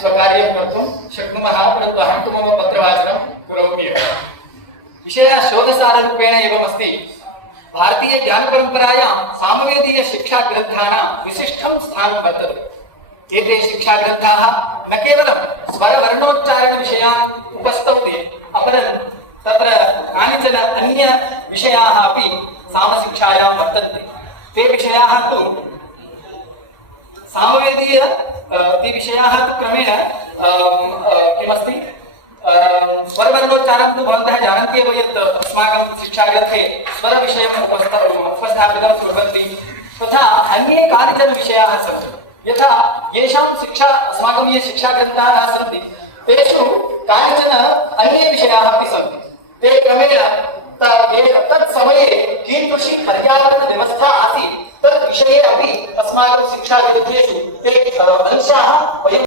स्वकार्यं कर्तुं शक्नुमः परन्तु अहं तु मम पत्रवाचनं करोमि। विषयः शोधसाररूपेण एवमस्ति। भारतीय ज्ञानपरम्परायां सामवेदीय शिक्षाग्रन्थानां विशिष्टं स्थानं वर्तते। एते शिक्षाग्रन्थाः न केवलं स्वरवर्णोच्चारणविषयान् उपस्तौति, अपरं तत्र कानिचन अन्य विषयाः अपि सामशिक्षायां वर्तन्ते। ते विषयाः तु सामवेदीय ते विषयाः तु क्रमेण किमस्ति स्वरवर्णोच्चारणं तु भवन्तः जानन्ति एव यत् अस्माकं शिक्षाग्रन्थे स्वरविषयम् उपस्थापितं कुर्वन्ति। तथा अन्ये कानिचन विषयाः सन्ति, यथा येषां शिक्षा अस्माकं ये शिक्षाग्रन्थाः सन्ति तेषु कानिचन अन्ये विषयाः अपि सन्ति। ते क्रमेण तत् समये कीदृशी पर्यावरणव्यवस्था आसीत् तद् विषये अपि अस्माकं शिक्षाग्रन्थेषु ते अंशाः वयं